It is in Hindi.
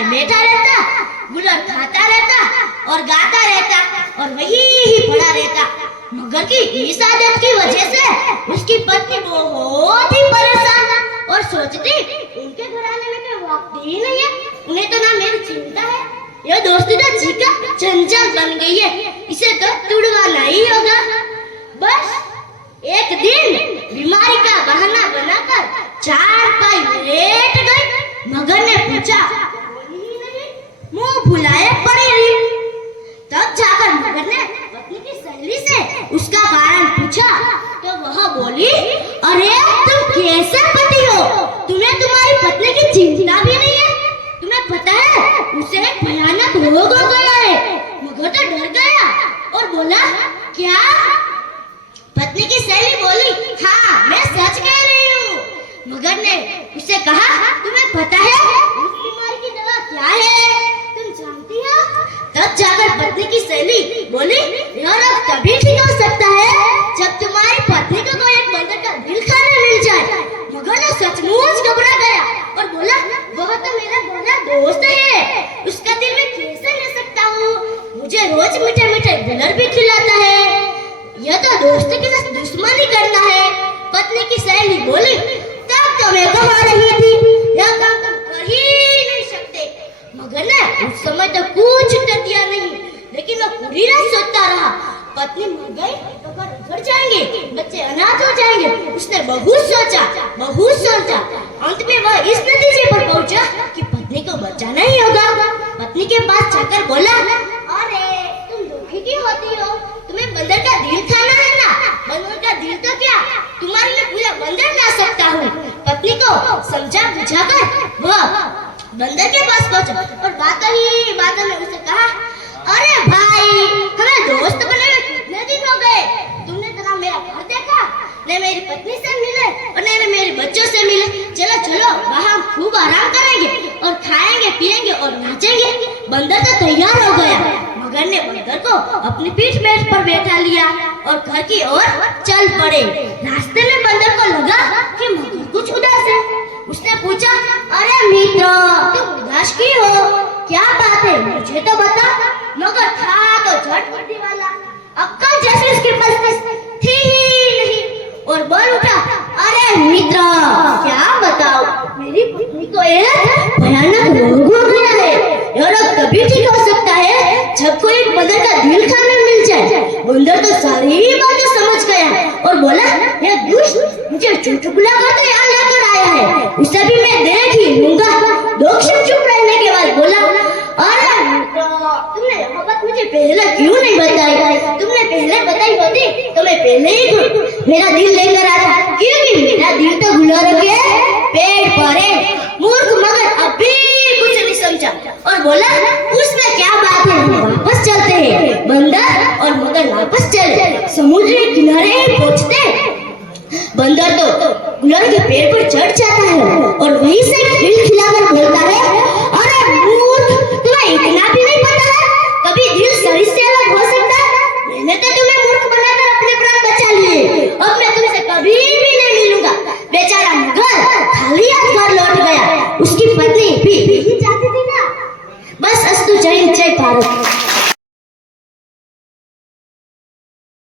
में बैठा रहता, गुलर खाता रहता और गाता रहता और वही ही पड़ा रहता। मगर की इस आदत की वजह से उसकी पत्नी बहुत ही परेशान और सोचती उनके घराने में कोई वक्त ही नहीं है, उन्हें तो ना मेरी चिंता है। यह दोस्ती तो जी का जंजाल बन गई है, इसे तो तुड़वाना ही होगा। बस एक दिन बीमारी का बहाना बनाकर चारपाई लेट गई। मगर ने पूछा, बोली ही नहीं, मुंह फुलाए पड़ी रही। तब जाकर मगर ने पत्नी की सहेली से उसका कारण पूछा तो वह बोली, अरे तुम कैसे पति हो, तुम्हें तुम्हारी पत्नी की चिंता भी नहीं है। तुम्हें पता है उसे एक भयानक रोग हो गया है। मगर तो डर गया और बोला, क्या? पत्नी की सहेली बोली, हाँ मैं सच कह रही हूँ। मगर ने उसे कहा, तुम्हें पता है उस बीमारी की दवा क्या है, तुम जानती हो? तब जाकर पत्नी की सहेली बोली, यह रोग तभी ठीक हो सकता है जब तुम्हारी पत्नी को कोई एक बंदर का दिल खाने मिल जाए। मगर ने सचमुच घबरा गया और बोला, वह तो मेरा बोला दोस्त है, उसका दिल मैं कैसे ले सकता हूँ, मुझे रोज मीठे मीठे गुलर भी खिलाता है, यह तो दोस्त के साथ दुश्मनी करना है। पत्नी की सहेली बोली, तब तो मैं कहा रही थी, यह काम तुम कर ही नहीं सकते। मगर ने उस समय तो कुछ उत्तर दिया नहीं, लेकिन वह पूरी रात सोचता रहा। पत्नी मर गई तो घर उजड़ जाएंगे, बच्चे अनाथ हो जाएंगे। उसने बहुत सोचा। अंत में वह इस नतीजे पर पहुंचा कि पत्नी को बचाना ही होगा। पत्नी के पास जाकर बोला, अरे तुम दुखी क्यों होती हो, तुम्हें बंदर का दिल खाना है ना? बंदर का दिल तो क्या, तुम्हारे लिए पूरा बंदर ला सकता हूँ। पत्नी को समझा बुझाकर वह बंदर के पास पहुंचा और बातों में उसे कहा, अरे भाई, हमें दोस्त बने हुए कितने दिन हो गए, तुमने तो ना मेरा घर देखा, न मेरी पत्नी से मिले और न मेरे बच्चों से मिले। चलो वहाँ हम खूब आराम करेंगे और खाएंगे पिएंगे और नाचेंगे। बंदर तो तैयार हो गया। मगर ने बंदर को अपनी पीठ मेज पर बैठा लिया और घर की ओर चल पड़े। रास्ते में बंदर को लगा कि मगर कुछ उदास है। उसने पूछा, अरे मित्र, तुम उदास क्यों हो, क्या बात है, मुझे तो बता। मगर था तो झटपटी वाला, अक्कल जैसी उसके पास थी ही नहीं और बोल उठा, अरे मित्र, क्या बताओ, मेरी पत्नी को एक भयानक रोग हो गया है। यह रोग तभी ठीक हो सकता है जब कोई बंदर का दिल खाने मिल जाए। बंदर तो सारी बातें समझ गया और बोला, यह दुष्ट मुझे चुटकुला कर तो यहाँ लेकर आया है, उसे भी मैं देख ही लूंगा। दो क्षण चुप रहने के बाद बोला, अरे तुमने यह बात मुझे पहले क्यों नहीं बताई? तुमने पहले बताई होती तो मैं पहले ही मेरा दिल लेकर आता, क्योंकि मेरा दिल तो गुलाब के पेड़ पर है। मूर्ख मगर अभी कुछ नहीं समझा और बोला, उसमें क्या बात है, हम वापस चलते हैं। बंदर और मगर वापस चले। समुद्र के किनारे पहुंचते बंदर तो गुलाब के पेड़ पर चढ़ जाता है और वहीं से खिलखिलाकर बोलता है, अरे मूर्ख, तुम्हें इतना भी नहीं पता है, कभी दिल सरिस्ते